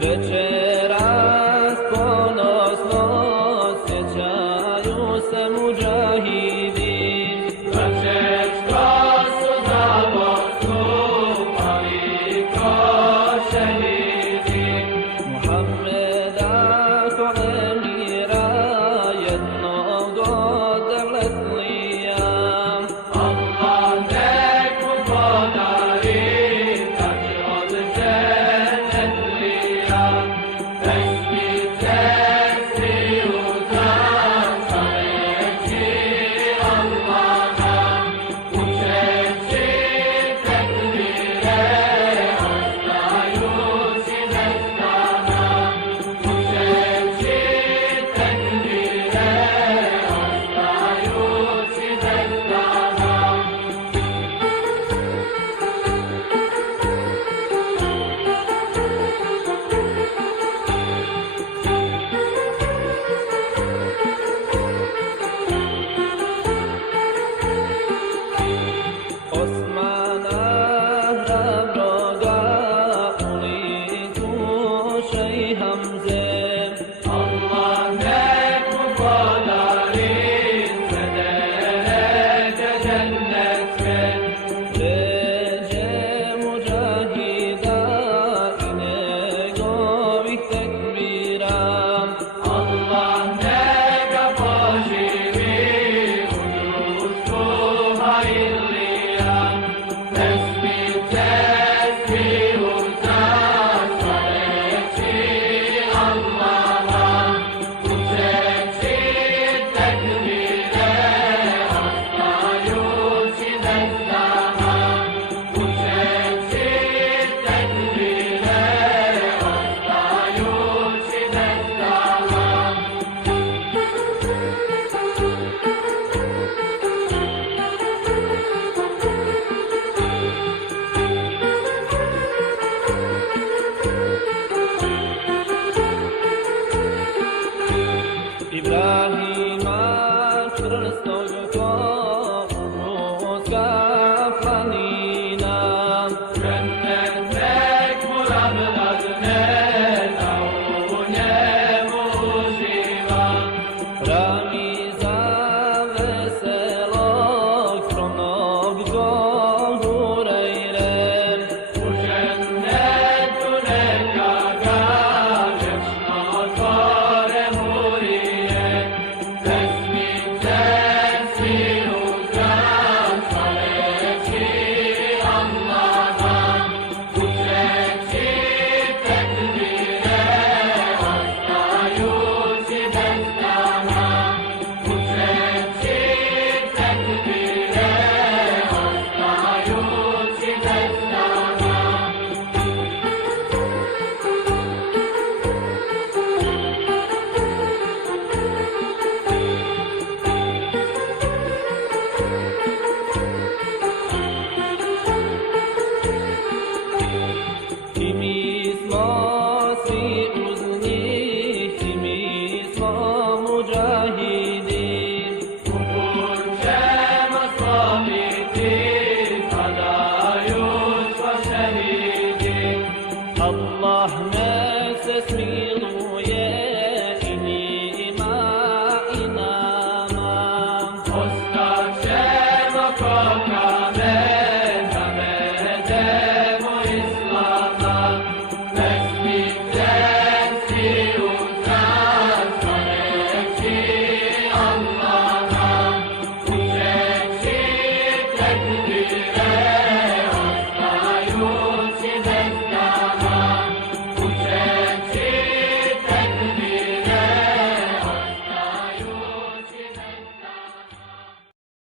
Večeras ponosno sjećaju se muđahidi, braće što su za Bog stupali ko šehidi. Muhammeda ko emira jednog odletlija, Allah nek mu podari tač od džennetlija. Ibrahima čvrstog ko Muska planina, džennet nek mu ravnadne, da u njemu uživa. Ramiza veselog, skromnog do Hurajre, u džennetu neka ga vječno otvore hurije. I mi smo svi uz njih, i mi smo muđahidi. U put ćemo slobiti, padaju smo šehidi. Allah nek se smilu